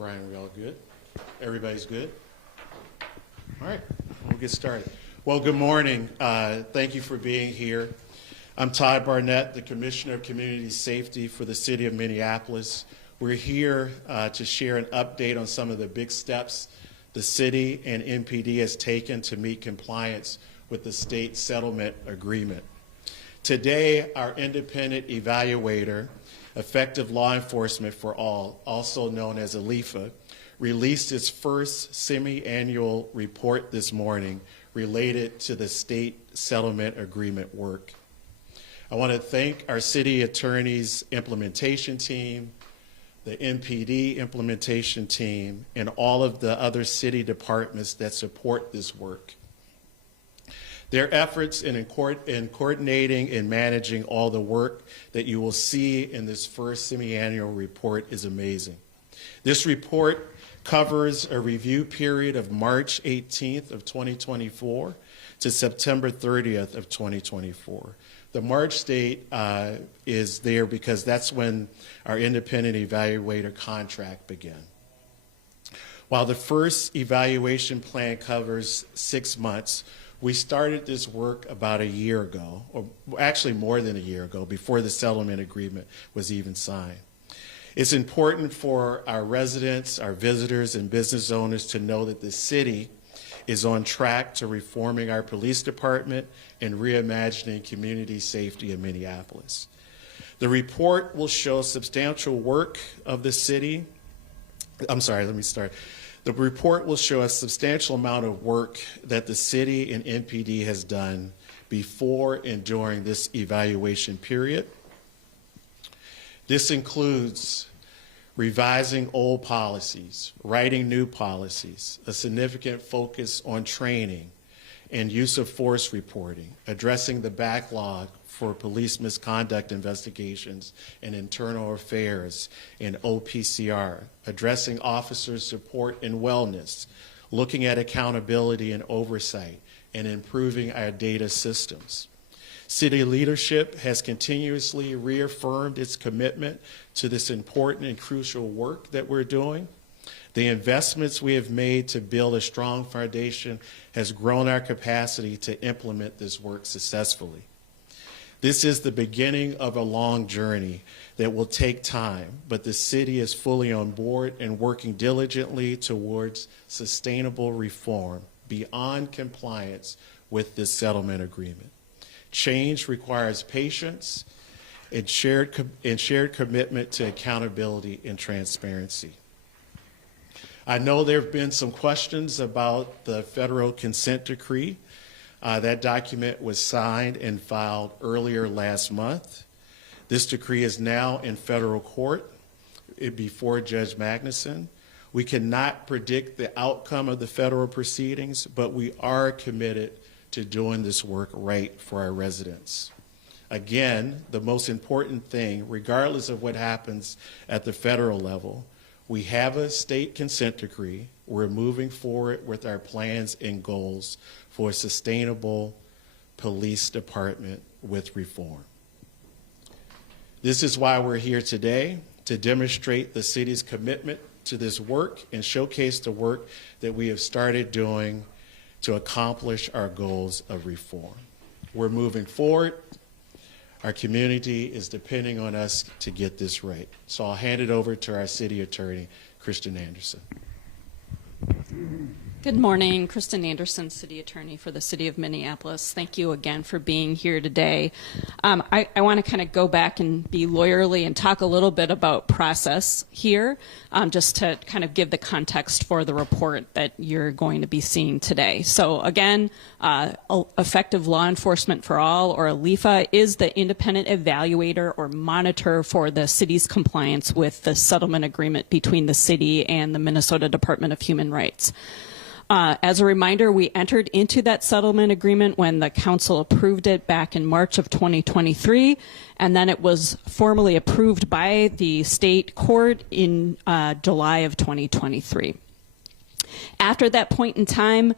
Brian, we all good? Everybody's good? All right, we'll get started. Well, good morning. Thank you for being here. I'm Todd Barnett, the Commissioner of Community Safety for the City of Minneapolis. We're here to share an update on some of the big steps the city and MPD has taken to meet compliance with the state settlement agreement. Today, our independent evaluator, Effective Law Enforcement for All, also known as ALEFA, released its first semi-annual report this morning related to the state settlement agreement work. I want to thank our city attorney's implementation team, the MPD implementation team, and all of the other city departments that support this work. Their efforts in coordinating and managing all the work that you will see in this first semi-annual report is amazing. This report covers a review period of March 18th of 2024 to September 30th of 2024. The March date is there because that's when our independent evaluator contract began. While the first evaluation plan covers 6 months, we started this work about a year ago, or actually more than a year ago, before the settlement agreement was even signed. It's important for our residents, our visitors, and business owners to know that the city is on track to reforming our police department and reimagining community safety in Minneapolis. The report will show substantial work of the city. The report will show a substantial amount of work that the city and MPD has done before and during this evaluation period. This includes revising old policies, writing new policies, a significant focus on training and use of force reporting, addressing the backlog for police misconduct investigations and internal affairs and OPCR, addressing officer support and wellness, looking at accountability and oversight, and improving our data systems. City leadership has continuously reaffirmed its commitment to this important and crucial work that we're doing. The investments we have made to build a strong foundation has grown our capacity to implement this work successfully. This is the beginning of a long journey that will take time, but the city is fully on board and working diligently towards sustainable reform beyond compliance with this settlement agreement. Change requires patience and shared commitment to accountability and transparency. I know there have been some questions about the federal consent decree. That document was signed and filed earlier last month. This decree is now in federal court before Judge Magnuson. We cannot predict the outcome of the federal proceedings, but we are committed to doing this work right for our residents. Again, the most important thing, regardless of what happens at the federal level, we have a state consent decree. We're moving forward with our plans and goals for a sustainable police department with reform. This is why we're here today, to demonstrate the city's commitment to this work and showcase the work that we have started doing to accomplish our goals of reform. We're moving forward. Our community is depending on us to get this right. So I'll hand it over to our city attorney, Kristen Anderson. Good morning, Kristen Anderson, City Attorney for the City of Minneapolis. Thank you again for being here today. I want to kind of go back and be lawyerly and talk a little bit about process here, just to kind of give the context for the report that you're going to be seeing today. So again, Effective Law Enforcement for All, or ALEFA, is the independent evaluator or monitor for the city's compliance with the settlement agreement between the city and the Minnesota Department of Human Rights. As a reminder, we entered into that settlement agreement when the council approved it back in March of 2023, and then it was formally approved by the state court in July of 2023. After that point in time,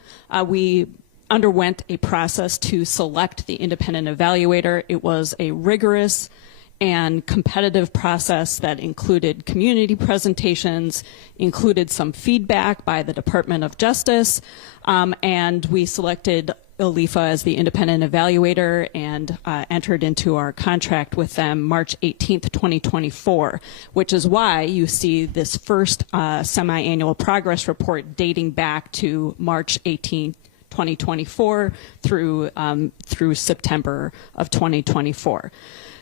we underwent a process to select the independent evaluator. It was a rigorous and competitive process that included community presentations, included some feedback by the Department of Justice, and we selected OLIFA as the independent evaluator and entered into our contract with them March 18th, 2024, which is why you see this first semi-annual progress report dating back to March 18th, 2024 through September of 2024.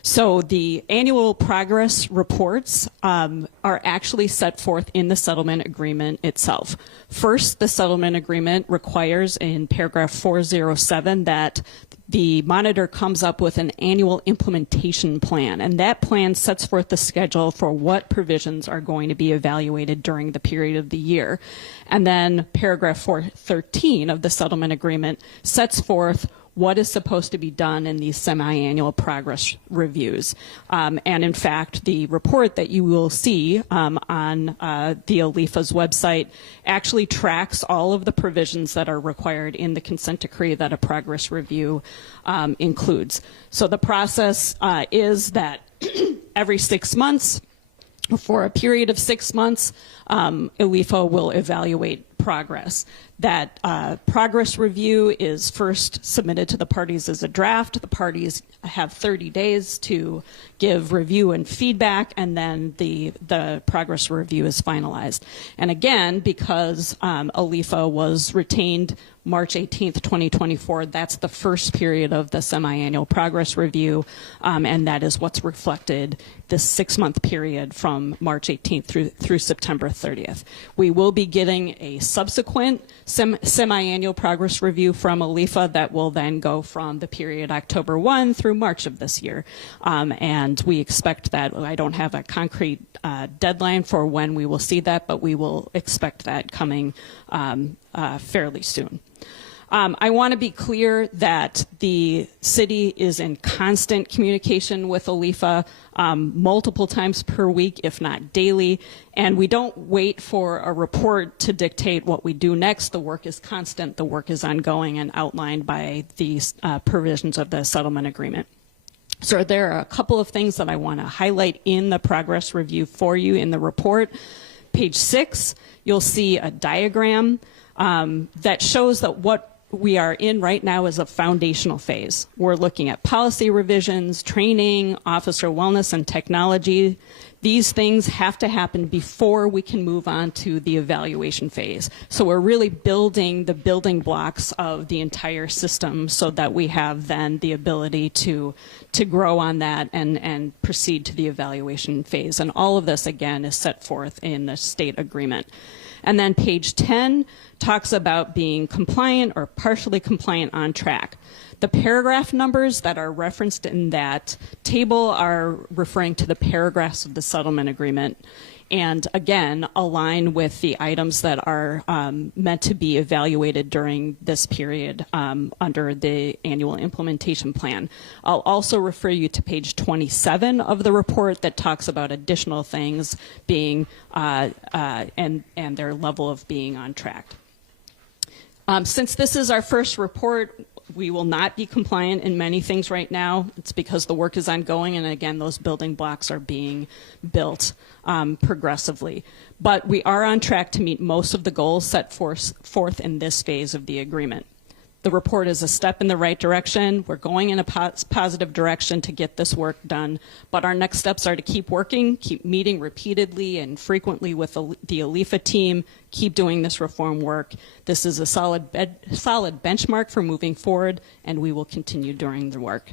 So the annual progress reports are actually set forth in the settlement agreement itself. First, the settlement agreement requires in paragraph 407 that the monitor comes up with an annual implementation plan, and that plan sets forth the schedule for what provisions are going to be evaluated during the period of the year. And then paragraph 413 of the settlement agreement sets forth what is supposed to be done in these semi-annual progress reviews. And in fact, the report that you will see on the OLIFA's website actually tracks all of the provisions that are required in the consent decree that a progress review includes. So the process is that every 6 months, for a period of 6 months, OLIFA will evaluate progress. That progress review is first submitted to the parties as a draft. The parties have 30 days to give review and feedback, and then the progress review is finalized. And again, because OLIFA was retained March 18th, 2024, that's the first period of the semi-annual progress review, and that is what's reflected this 6-month period from March 18th through September 30th. We will be getting a subsequent semi-annual progress review from OLIFA that will then go from the period October 1 through March of this year. And we expect that, I don't have a concrete deadline for when we will see that, but we will expect that coming fairly soon. I want to be clear that the city is in constant communication with OLIFA multiple times per week, if not daily, and we don't wait for a report to dictate what we do next. The work is constant, the work is ongoing and outlined by these provisions of the settlement agreement. So there are a couple of things that I want to highlight in the progress review for you in the report. Page 6, you'll see a diagram that shows that what we are in right now is a foundational phase. We're looking at policy revisions, training, officer wellness, and technology. These things have to happen before we can move on to the evaluation phase. So we're really building the building blocks of the entire system so that we have then the ability to grow on that and proceed to the evaluation phase. And all of this, again, is set forth in the state agreement. And then page 10 talks about being compliant or partially compliant on track. The paragraph numbers that are referenced in that table are referring to the paragraphs of the settlement agreement, and again align with the items that are meant to be evaluated during this period under the annual implementation plan. I'll also refer you to page 27 of the report that talks about additional things being and their level of being on track. Since this is our first report, we will not be compliant in many things right now. It's because the work is ongoing, and again, those building blocks are being built progressively. But we are on track to meet most of the goals set forth in this phase of the agreement. The report is a step in the right direction. We're going in a positive direction to get this work done. But our next steps are to keep working, keep meeting repeatedly and frequently with the OLIFA team, keep doing this reform work. This is a solid benchmark for moving forward, and we will continue doing the work.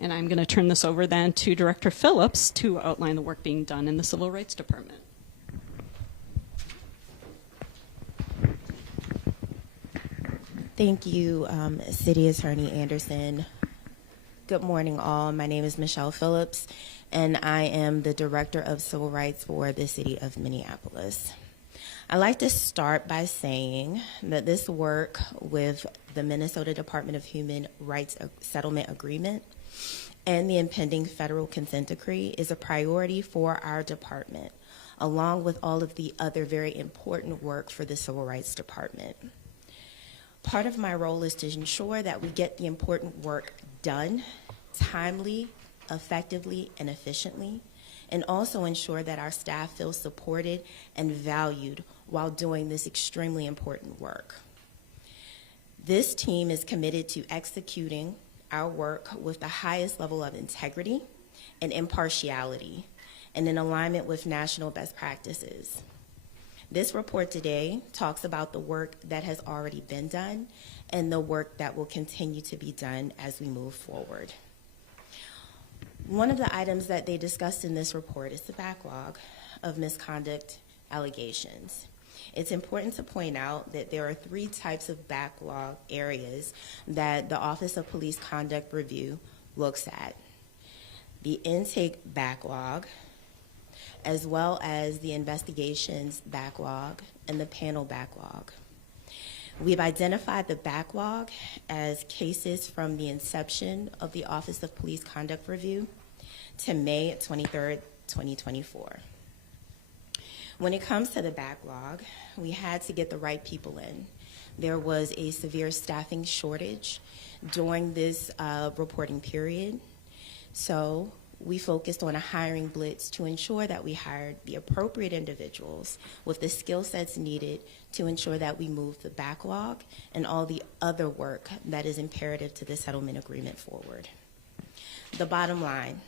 And I'm going to turn this over then to Director Phillips to outline the work being done in the Civil Rights Department. Thank you, City Attorney Anderson. Good morning, all. My name is Michelle Phillips, and I am the Director of Civil Rights for the City of Minneapolis. I'd like to start by saying that this work with the Minnesota Department of Human Rights Settlement Agreement and the impending federal consent decree is a priority for our department, along with all of the other very important work for the Civil Rights Department. Part of my role is to ensure that we get the important work done timely effectively and efficiently, and also ensure that our staff feel supported and valued while doing this extremely important work. This team is committed to executing our work with the highest level of integrity and impartiality, and in alignment with national best practices. This report today talks about the work that has already been done and the work that will continue to be done as we move forward. One of the items that they discussed in this report is the backlog of misconduct allegations. It's important to point out that there are 3 types of backlog areas that the Office of Police Conduct Review looks at: the intake backlog, as well as the investigations backlog and the panel backlog. We've identified the backlog as cases from the inception of the Office of Police Conduct Review to May 23rd, 2024. When it comes to the backlog, we had to get the right people in. There was a severe staffing shortage during this reporting period, so we focused on a hiring blitz to ensure that we hired the appropriate individuals with the skill sets needed to ensure that we move the backlog and all the other work that is imperative to the settlement agreement forward. The bottom line,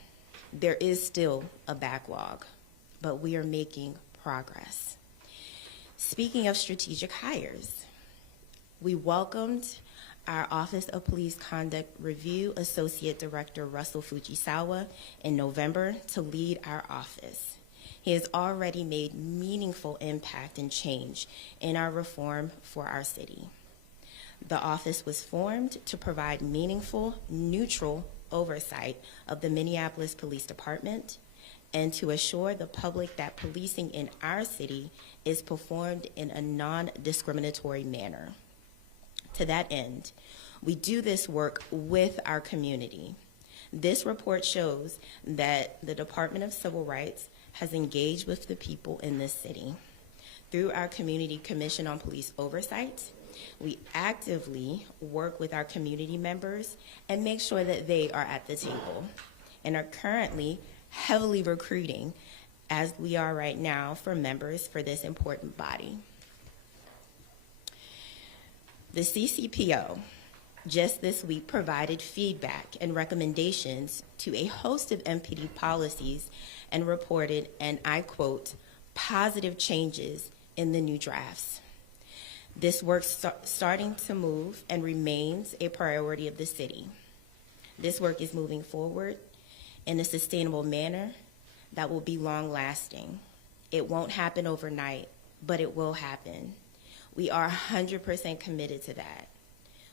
there is still a backlog, but we are making progress. Speaking of strategic hires, we welcomed our Office of Police Conduct Review Associate Director Russell Fujisawa in November to lead our office. He has already made meaningful impact and change in our reform for our city. The office was formed to provide meaningful, neutral oversight of the Minneapolis Police Department and to assure the public that policing in our city is performed in a non-discriminatory manner. To that end, we do this work with our community. This report shows that the Department of Civil Rights has engaged with the people in this city. Through our Community Commission on Police Oversight, we actively work with our community members and make sure that they are at the table, and are currently heavily recruiting, as we are right now, for members for this important body. The CCPO just this week provided feedback and recommendations to a host of MPD policies and reported, and I quote, positive changes in the new drafts. This work's starting to move and remains a priority of the city. This work is moving forward in a sustainable manner that will be long-lasting. It won't happen overnight, but it will happen. We are 100% committed to that.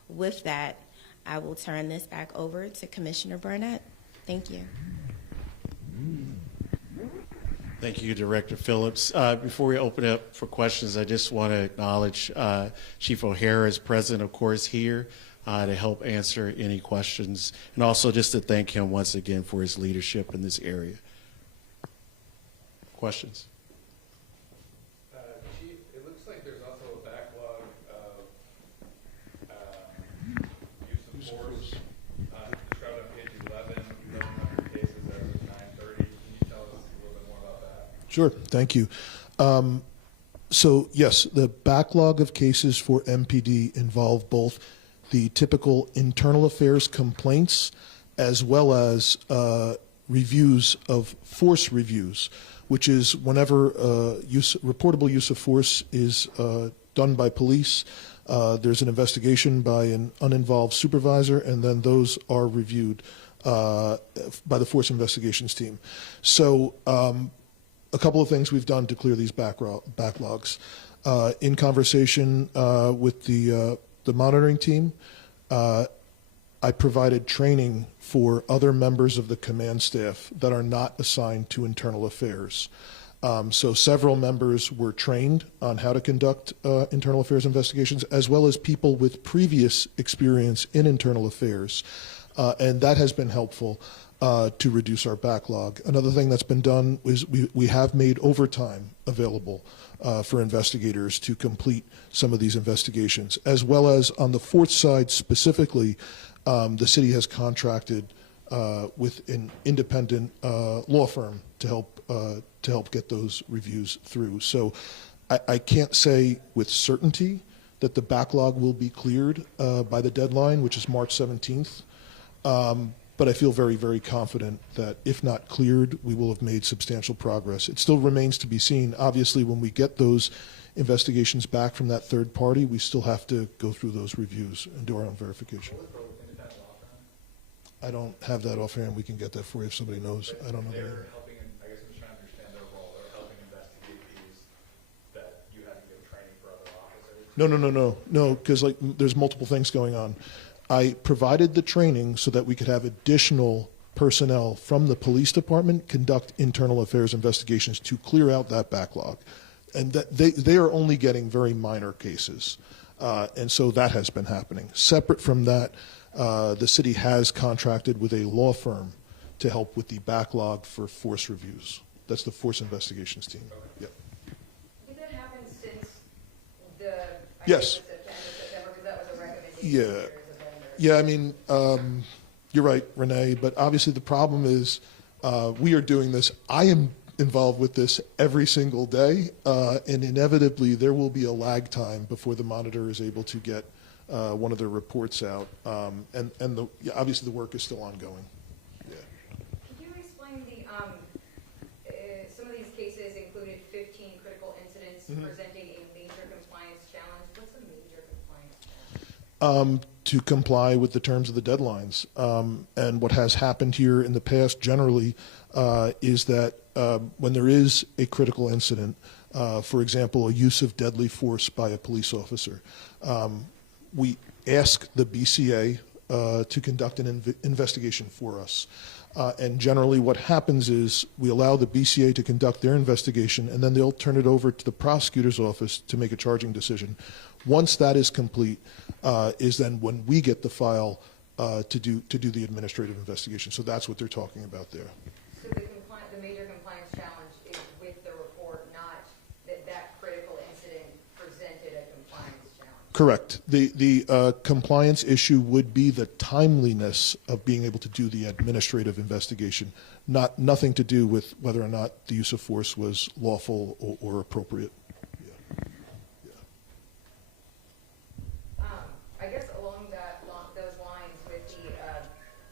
With that, I will turn this back over to Commissioner Burnett. Thank you. Thank you, Director Phillips. Before we open up for questions, I just want to acknowledge Chief O'Hara is present, of course, here to help answer any questions, and also just to thank him once again for his leadership in this area. Questions? Chief, it looks like there's also a backlog of use of force. Described on page 11, 1,100 cases as of 9/30. Can you tell us a little bit more about that? Sure, thank you. So yes, the backlog of cases for MPD involve both the typical internal affairs complaints as well as reviews of force reviews, which is whenever reportable use of force is done by police, there's an investigation by an uninvolved supervisor, and then those are reviewed by the force investigations team. So a couple of things we've done to clear these backlogs. In conversation with the monitoring team, I provided training for other members of the command staff that are not assigned to internal affairs. So several members were trained on how to conduct internal affairs investigations, as well as people with previous experience in internal affairs. And that has been helpful to reduce our backlog. Another thing that's been done is we have made overtime available for investigators to complete some of these investigations, as well as on the fourth side specifically, the city has contracted with an independent law firm to help get those reviews through. So I can't say with certainty that the backlog will be cleared by the deadline, which is March 17th. But I feel very, very confident that if not cleared, we will have made substantial progress. It still remains to be seen. Obviously, when we get those investigations back from that third party, we still have to go through those reviews and do our own verification. I don't have that offhand. We can get that for you if somebody knows. I don't know. They're helping, I guess I'm just trying to understand their role. They're helping investigate these that you have to give training for other officers? No, because like there's multiple things going on. I provided the training so that we could have additional personnel from the police department conduct internal affairs investigations to clear out that backlog. And that they are only getting very minor cases. And so that has been happening. Separate from that, the city has contracted with a law firm to help with the backlog for force reviews. That's the force investigations team. Yep. Did that happen since the Yes. September? Because that was a recommendation. Yeah. Yeah, I mean, you're right, Renee, but obviously the problem is we are doing this. I am involved with this every single day, and inevitably there will be a lag time before the monitor is able to get one of their reports out, and obviously the work is still ongoing. Yeah. Could you explain some of these cases included 15 critical incidents presenting a major compliance challenge. What's a major compliance challenge? To comply with the terms of the deadlines. And what has happened here in the past generally is that when there is a critical incident, for example, a use of deadly force by a police officer, we ask the BCA to conduct an investigation for us. And generally what happens is we allow the BCA to conduct their investigation, and then they'll turn it over to the prosecutor's office to make a charging decision. Once that is complete, is then when we get the file to do the administrative investigation. So that's what they're talking about there. So the major compliance challenge is with the report, not that critical incident presented a compliance challenge. Correct. The compliance issue would be the timeliness of being able to do the administrative investigation, nothing to do with whether or not the use of force was lawful or appropriate. I guess along those lines with the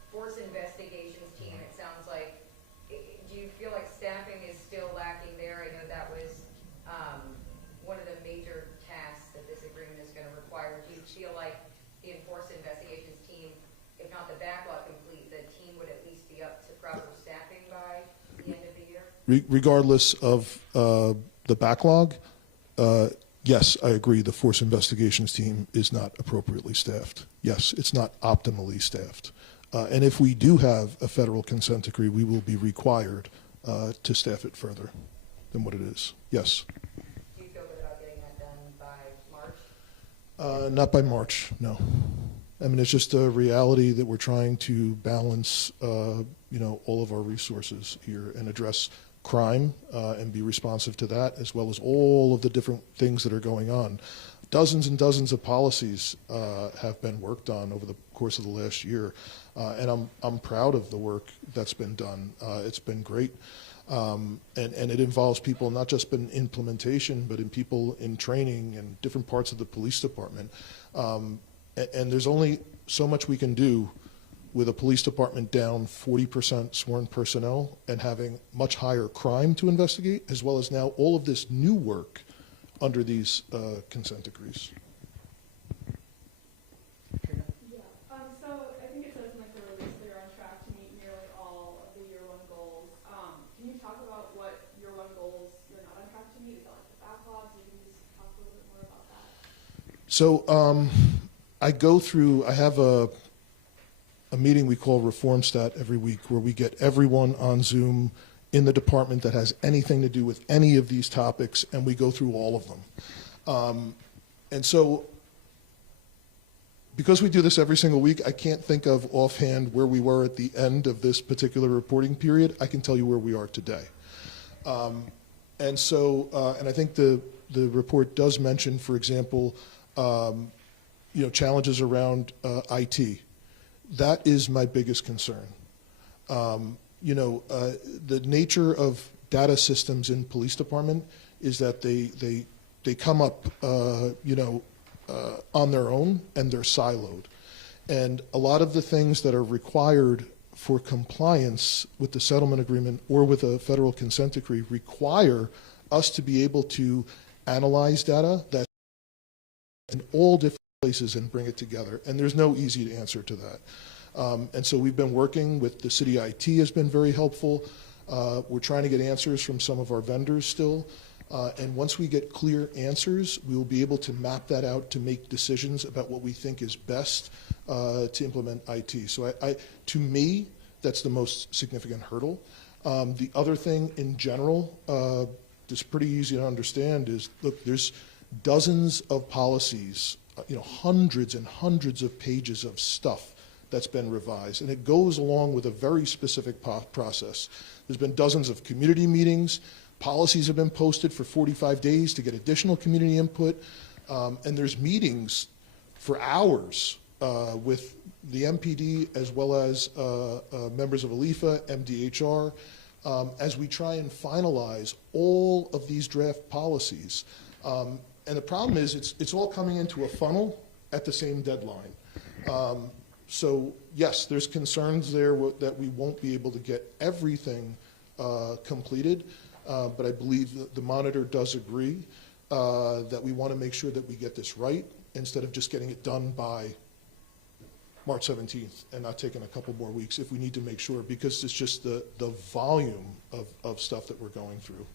force investigations team, it sounds like, do you feel like staffing is still lacking there? I know that was one of the major tasks that this agreement is going to require. Do you feel like the force investigations team, if not the backlog complete, the team would at least be up to proper staffing by the end of the year? Regardless of the backlog, yes, I agree. The force investigations team is not appropriately staffed. Yes, it's not optimally staffed. And if we do have a federal consent decree, we will be required to staff it further than what it is. Yes. Do you feel good about getting that done by March? Not by March, no. I mean, it's just a reality that we're trying to balance, all of our resources here and address crime and be responsive to that, as well as all of the different things that are going on. Dozens and dozens of policies have been worked on over the course of the last year, and I'm proud of the work that's been done. It's been great, and it involves people not just in implementation, but in people in training and different parts of the police department. And there's only so much we can do with a police department down 40% sworn personnel and having much higher crime to investigate, as well as now all of this new work under these consent decrees. Yeah. So I think it says in like the release that you're on track to meet nearly all of the year one goals. Can you talk about what year one goals you're not on track to meet? Is that like the backlogs? You can just talk a little bit more about that. So I have a meeting we call Reform Stat every week, where we get everyone on Zoom in the department that has anything to do with any of these topics, and we go through all of them. And so because we do this every single week, I can't think of offhand where we were at the end of this particular reporting period. I can tell you where we are today. And I think the report does mention, for example, challenges around IT. That is my biggest concern. The nature of data systems in police department is that they come up, on their own, and they're siloed. And a lot of the things that are required for compliance with the settlement agreement or with a federal consent decree require us to be able to analyze data that's in all different places and bring it together. And there's no easy answer to that. And so we've been working with the city IT has been very helpful. We're trying to get answers from some of our vendors still. And once we get clear answers, we will be able to map that out to make decisions about what we think is best to implement IT. So to me, that's the most significant hurdle. The other thing in general, that's pretty easy to understand is, look, there's dozens of policies, hundreds and hundreds of pages of stuff that's been revised, and it goes along with a very specific process. There's been dozens of community meetings. Policies have been posted for 45 days to get additional community input, and there's meetings for hours with the MPD as well as members of ALIFA, MDHR, as we try and finalize all of these draft policies. And the problem is it's all coming into a funnel at the same deadline. So yes, there's concerns there that we won't be able to get everything completed, but I believe that the monitor does agree that we want to make sure that we get this right instead of just getting it done by March 17th and not taking a couple more weeks if we need to make sure, because it's just the volume of stuff that we're going through.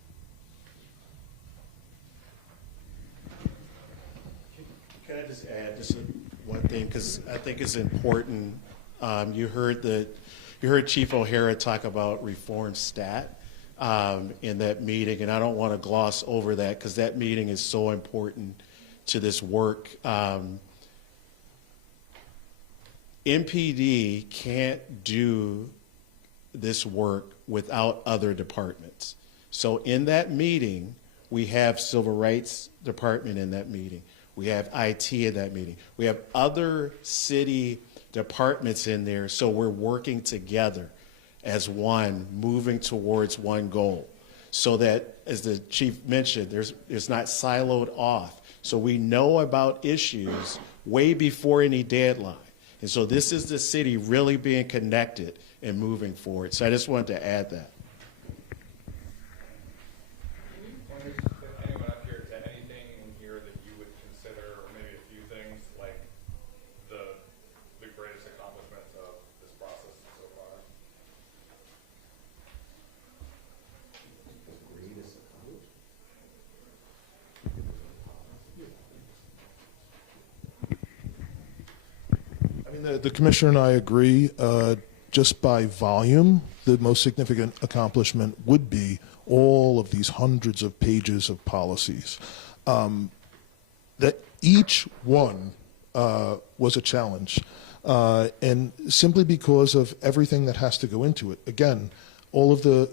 Can I just add just one thing, because I think it's important. You heard Chief O'Hara talk about reform stat in that meeting, and I don't want to gloss over that because that meeting is so important to this work. MPD can't do this work without other departments. So in that meeting, we have Civil Rights Department in that meeting. We have IT in that meeting. We have other city departments in there, so we're working together as one, moving towards one goal. So that, as the chief mentioned, it's not siloed off. So we know about issues way before any deadline. And so this is the city really being connected and moving forward. So I just wanted to add that. Can you point anyone up here to anything in here that you would consider, or maybe a few things, like the greatest accomplishments of this process so far? Greatest I mean, the commissioner and I agree. Just by volume, the most significant accomplishment would be all of these hundreds of pages of policies. That each one was a challenge, and simply because of everything that has to go into it. Again, all of the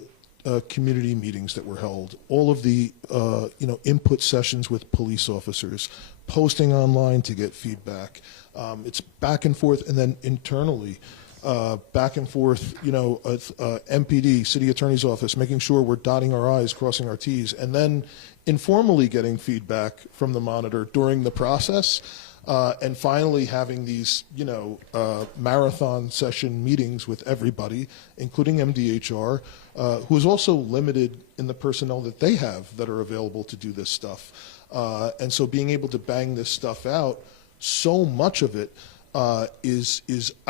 community meetings that were held, all of the input sessions with police officers, posting online to get feedback. It's back and forth, and then internally, back and forth, MPD, city attorney's office, making sure we're dotting our I's, crossing our T's, and then informally getting feedback from the monitor during the process, and finally having these, marathon session meetings with everybody, including MDHR, who is also limited in the personnel that they have that are available to do this stuff. And so being able to bang this stuff out, so much of it I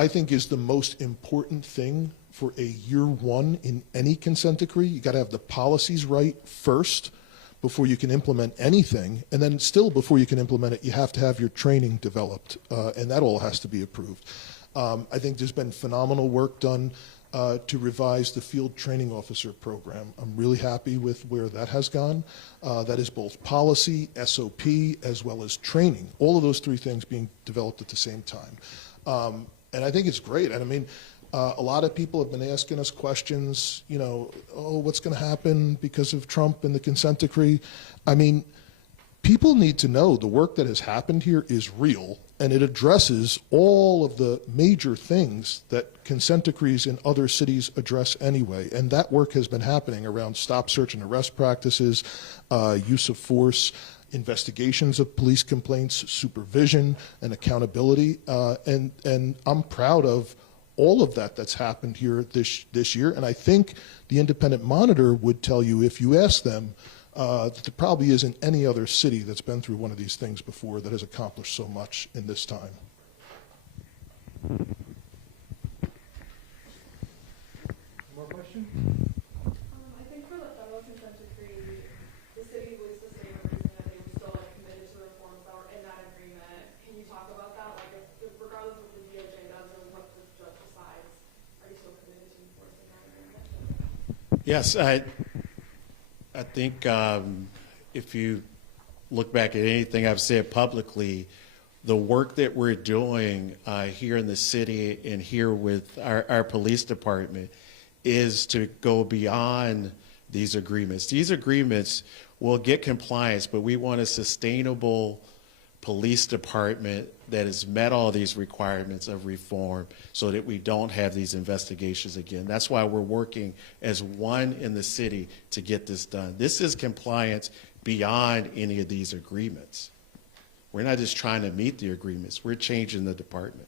think is the most important thing for a year one in any consent decree. You got to have the policies right first before you can implement anything, and then still before you can implement it, you have to have your training developed, and that all has to be approved. I think there's been phenomenal work done to revise the field training officer program. I'm really happy with where that has gone. That is both policy, SOP, as well as training. All of those three things being developed at the same time. And I think it's great. And I mean, a lot of people have been asking us questions, what's going to happen because of Trump and the consent decree? I mean, people need to know the work that has happened here is real, and it addresses all of the major things that consent decrees in other cities address anyway. And that work has been happening around stop, search, and arrest practices, use of force, investigations of police complaints, supervision, and accountability. And I'm proud of all of that that's happened here this year. And I think the independent monitor would tell you, if you ask them, that there probably isn't any other city that's been through one of these things before that has accomplished so much in this time. More questions? I think for the federal consent decree, the city was the same reason that they were still like committed to the reforms that were in that agreement. Can you talk about that? Like, if regardless of what the DOJ does or what the judge decides, are you still committed to enforcing that agreement? Yes, I think if you look back at anything I've said publicly, the work that we're doing here in the city and here with our police department is to go beyond these agreements. These agreements will get compliance, but we want a sustainable police department that has met all these requirements of reform so that we don't have these investigations again. That's why we're working as one in the city to get this done. This is compliance beyond any of these agreements. We're not just trying to meet the agreements, we're changing the department.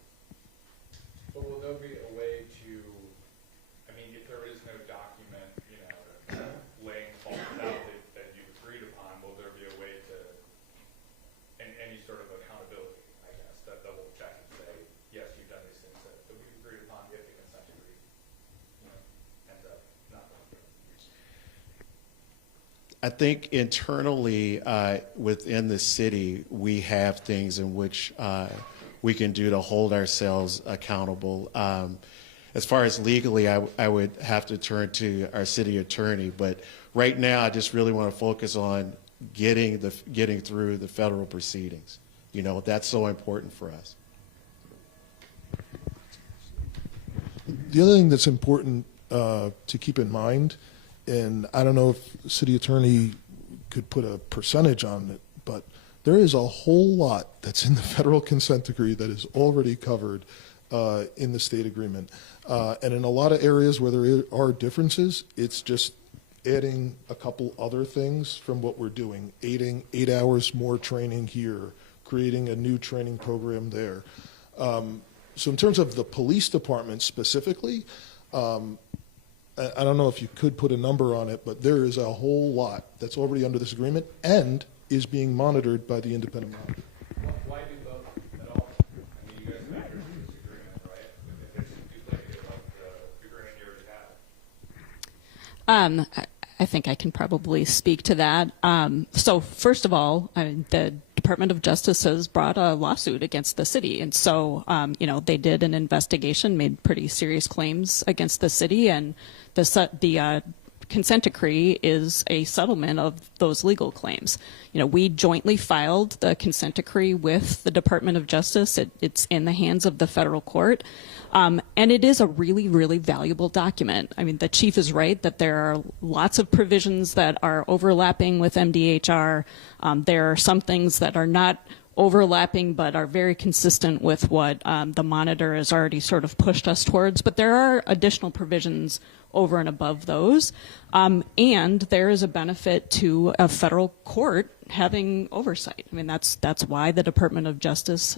But will there be a way to, I mean, if there is no document, you know, laying faults out that you've agreed upon, will there be a way to, and any sort of accountability, I guess, that will check and say, yes, you've done these things that we've agreed upon if the consent decree, you know, ends up not going through? I think internally within the city, we have things in which we can do to hold ourselves accountable. As far as legally, I would have to turn to our city attorney, but right now I just really want to focus on getting through the federal proceedings. You know, that's so important for us. The other thing that's important to keep in mind, and I don't know if the city attorney could put a percentage on it, but there is a whole lot that's in the federal consent decree that is already covered in the state agreement. And in a lot of areas where there are differences, it's just adding a couple other things from what we're doing, adding 8 hours more training here, creating a new training program there. So in terms of the police department specifically, I don't know if you could put a number on it, but there is a whole lot that's already under this agreement and is being monitored by the independent monitor. Why do both at all? I mean, you guys have entered into this agreement, right? If it's duplicated like the agreement you already have. I think I can probably speak to that. So first of all, the Department of Justice has brought a lawsuit against the city. And so, you know, they did an investigation, made pretty serious claims against the city, and the consent decree is a settlement of those legal claims. You know, we jointly filed the consent decree with the Department of Justice. It's in the hands of the federal court. And it is a really, really valuable document. I mean, the chief is right that there are lots of provisions that are overlapping with MDHR. There are some things that are not overlapping but are very consistent with what the monitor has already sort of pushed us towards. But there are additional provisions over and above those. And there is a benefit to a federal court having oversight. I mean, that's why the Department of Justice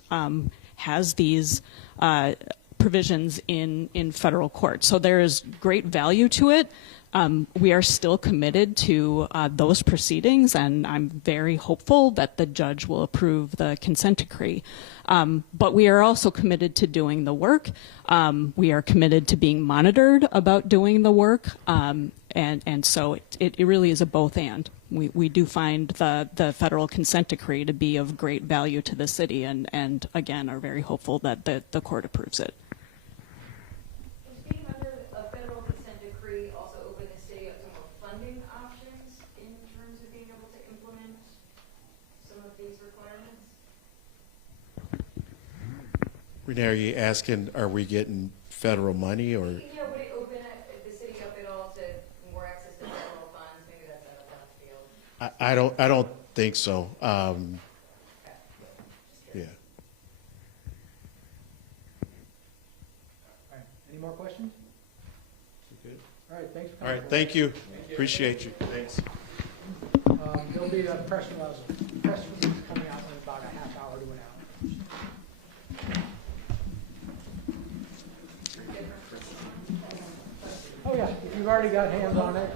has these provisions in federal court. So there is great value to it. We are still committed to those proceedings, and I'm very hopeful that the judge will approve the consent decree. But we are also committed to doing the work. We are committed to being monitored about doing the work, and so it really is a both and. We do find the federal consent decree to be of great value to the city, and again are very hopeful that the court approves it. Does being under a federal consent decree also open the city up to more funding options in terms of being able to implement some of these requirements? Renee, are you asking, are we getting federal money or? Yeah, would it open the city up at all to more access to federal funds? Maybe that's out of left field. I don't think so. Yeah. All right, any more questions? All right, thanks for All coming. right, thank you. Appreciate you. Thanks. There'll be a press release coming out in about a half hour to an hour. Oh yeah, if you've already got hands on it.